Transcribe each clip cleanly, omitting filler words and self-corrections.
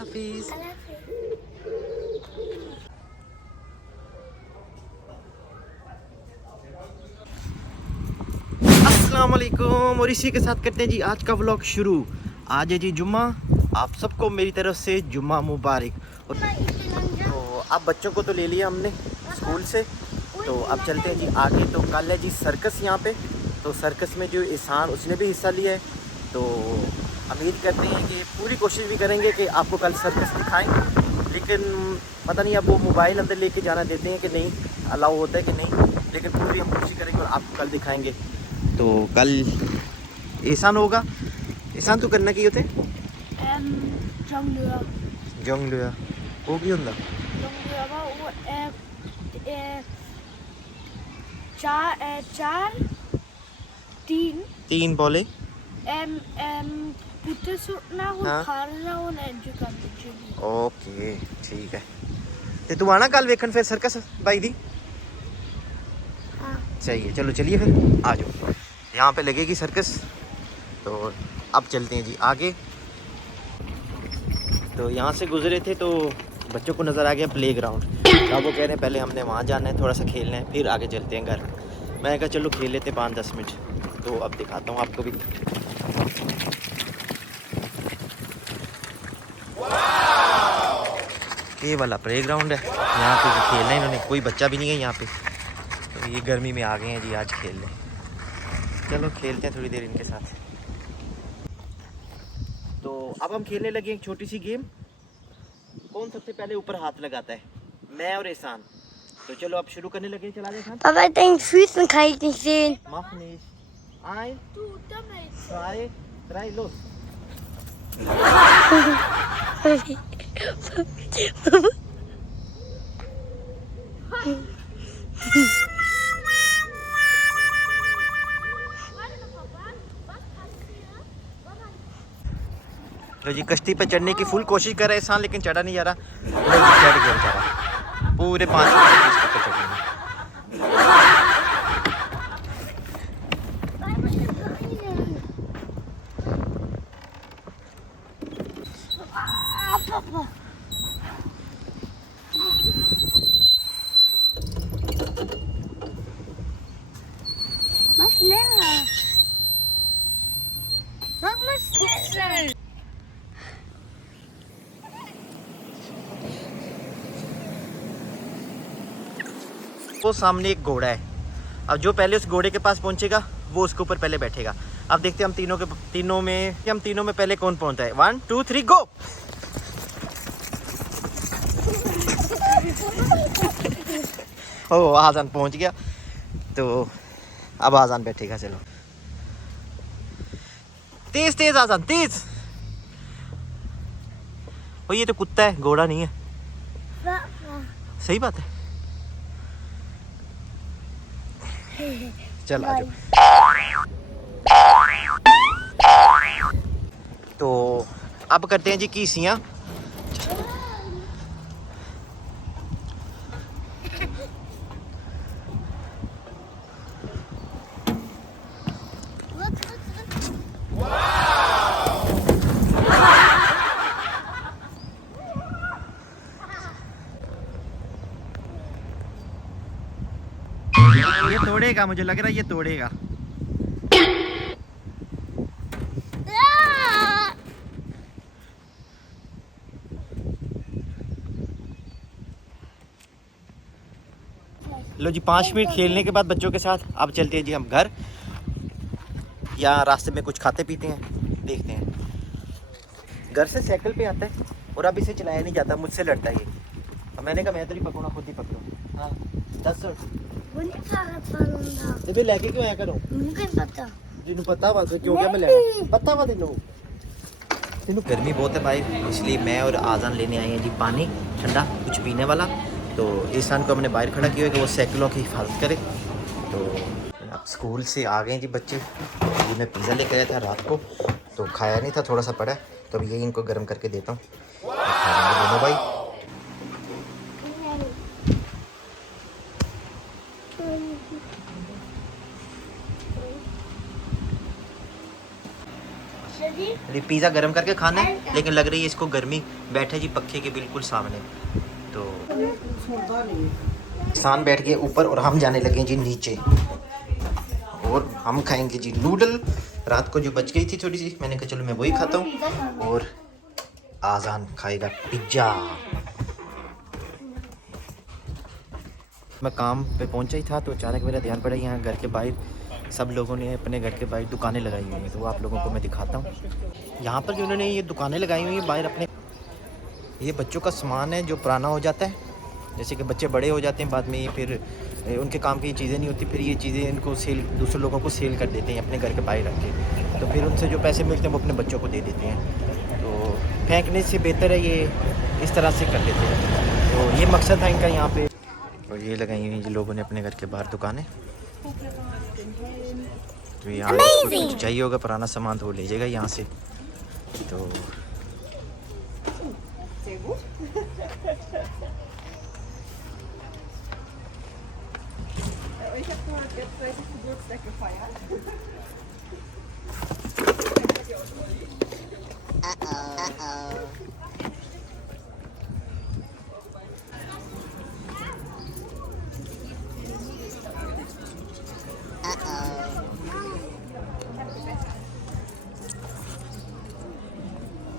हाफिज। अस्सलाम वालेकुम। और इसी के साथ करते हैं जी आज का व्लॉग शुरू। आज है जी जुम्मा, आप सबको मेरी तरफ से जुम्मा मुबारक। तो अब बच्चों को तो ले लिया हमने स्कूल से, तो अब चलते हैं जी आगे। तो कल है जी सर्कस यहाँ पे, तो सर्कस में जो एहसान उसने भी हिस्सा लिया है, तो उम्मीद करते हैं कि पूरी कोशिश भी करेंगे कि आपको कल सर्कस दिखाएं। लेकिन पता नहीं अब वो मोबाइल अंदर लेके जाना देते हैं कि नहीं, अलाउ होता है कि नहीं, लेकिन पूरी हम कोशिश करेंगे और आपको कल दिखाएंगे। तो कल एहसान होगा। एहसान तो करना की होते जंग लिया वो की होंदा तीन बोले ओके ठीक है। ते तू आना कल वेखन फिर सर्कस भाई दी। चाहिए, चलो चलिए फिर आ जाओ, यहाँ पे लगेगी सर्कस। तो अब चलते हैं जी आगे। तो यहाँ से गुजरे थे तो बच्चों को नज़र आ गया प्ले ग्राउंड। अब वो कह रहे हैं पहले हमने वहाँ जाना है, थोड़ा सा खेलना है, फिर आगे चलते हैं घर। मैंने कहा चलो खेल लेते 5-10 मिनट। तो अब दिखाता हूँ आपको भी। ये वाला प्ले ग्राउंड है, यहाँ पे खेलना है इन्होंने, कोई बच्चा भी नहीं है यहाँ पे। तो ये गर्मी में आ गए हैं जी आज खेलने। चलो खेलते हैं थोड़ी देर इनके साथ। तो अब हम खेलने लगे एक छोटी सी गेम। कौन सबसे पहले ऊपर हाथ लगाता है, मैं और एहसान। तो चलो अब शुरू करने लगे। चला जाए Papa, deine Füßen kann ich nicht sehen. Mach nicht. 1, 2, 3, los. तो जी कश्ती पे चढ़ने की फुल कोशिश कर रहे हैं एहसान, लेकिन चढ़ा नहीं जा रहा। चढ़ गया बेचारा, पूरे 5 मिनट पे चढ़ने में। Mach schneller. Mach mal schneller. वो सामने एक घोड़ा है, अब जो पहले उस घोड़े के पास पहुंचेगा वो उसके ऊपर पहले बैठेगा। अब देखते हैं हम तीनों में पहले कौन पहुंचता है। 1, 2, 3 गो। ओ आजान पहुंच गया, तो अब आजान बैठेगा। चलो तेज तेज आजान तेज। ओ ये तो कुत्ता है, घोड़ा नहीं है। सही बात है। चल आ जाओ। तो अब करते हैं जी कीसियां। ये तोड़ेगा, मुझे लग रहा है ये तोड़ेगा। लो जी 5 मिनट खेलने के बाद बच्चों के साथ अब चलते हैं जी हम घर, या रास्ते में कुछ खाते पीते हैं, देखते हैं। घर से साइकिल पे आता है और अब इसे चलाया नहीं जाता, मुझसे लड़ता है ये। और मैंने कहा मैं तो नहीं पकड़ूंगा, खुद ही पकड़ो। हाँ 10 ਤੇ ਲੈ ਕੇ ਕਿਉਂ ਆਇਆ ਕਰੋ? मुझे पता। ਤੈਨੂੰ ਪਤਾ ਵਾ ਕਿਉਂ ਕਿ ਮੈਂ ਲੈਣਾ ਪਤਾ ਵਾ ਤੈਨੂੰ। गर्मी बहुत है भाई, इसलिए मैं और आजान लेने आए हैं जी पानी ठंडा कुछ पीने वाला। तो एहसान को हमने बाहर खड़ा किया है कि वो साइकिलों की हिफाजत करे। तो अब स्कूल से आ गए जी बच्चे। ये मैं पिज़्ज़ा लेकर आया था रात को, तो खाया नहीं था, थोड़ा सा पड़ा, तो अब यही इनको गर्म करके देता हूँ, खा लेंगे दोनों भाई। अभी पिज़्ज़ा गर्म करके खाना है, लेकिन लग रही है इसको गर्मी। बैठे जी पक्के के बिल्कुल सामने, तो किसान बैठ गए ऊपर और हम जाने लगे जी नीचे। और हम खाएंगे जी नूडल। रात को जो बच गई थी थोड़ी सी, मैंने कहा चलो मैं वही खाता हूँ। और आजान खाएगा पिज्ज़ा। मैं काम पे पहुंचा ही था तो अचानक मेरा ध्यान पड़ा यहाँ घर के बाहर सब लोगों ने अपने घर के बाहर दुकानें लगाई हुई हैं, तो वो आप लोगों को मैं दिखाता हूँ। यहाँ पर जो उन्होंने ये दुकानें लगाई हुई हैं बाहर अपने, ये बच्चों का सामान है जो पुराना हो जाता है। जैसे कि बच्चे बड़े हो जाते हैं बाद में, फिर उनके काम की चीज़ें नहीं होती, फिर ये चीज़ें इनको सेल, दूसरे लोगों को सेल कर देते हैं अपने घर के बाहर रख के। तो फिर उनसे जो पैसे मिलते हैं वो अपने बच्चों को दे देते हैं। तो फेंकने से बेहतर है ये इस तरह से कर देते हैं। तो ये मकसद था इनका यहाँ पे। और ये लगाई हुई हैं लोगों ने अपने घर के बाहर दुकानें। तो यहाँ कुछ चाहिए होगा पुराना सामान तो वो ले जाएगा यहाँ से। तो Ich habe vor jetzt 30 Geburtstag gefeiert.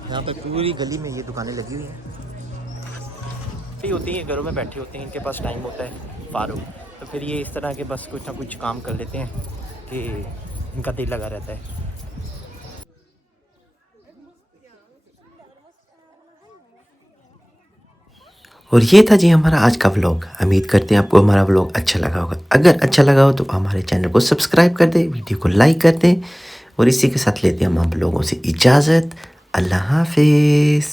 यहाँ पे पूरी गली में ये दुकानें लगी हुई हैं। फ्री होती हैं, घरों में बैठे होते हैं, इनके पास टाइम होता है फारूक, तो फिर ये इस तरह के बस कुछ ना कुछ काम कर लेते हैं कि इनका दिल लगा रहता है। और ये था जी हमारा आज का व्लॉग। उम्मीद करते हैं आपको हमारा व्लॉग अच्छा लगा होगा। अगर अच्छा लगा हो तो हमारे चैनल को सब्सक्राइब कर दें, वीडियो को लाइक कर दें। और इसी के साथ लेते हैं हम आप लोगों से इजाज़त। अल्लाह हाफिज़।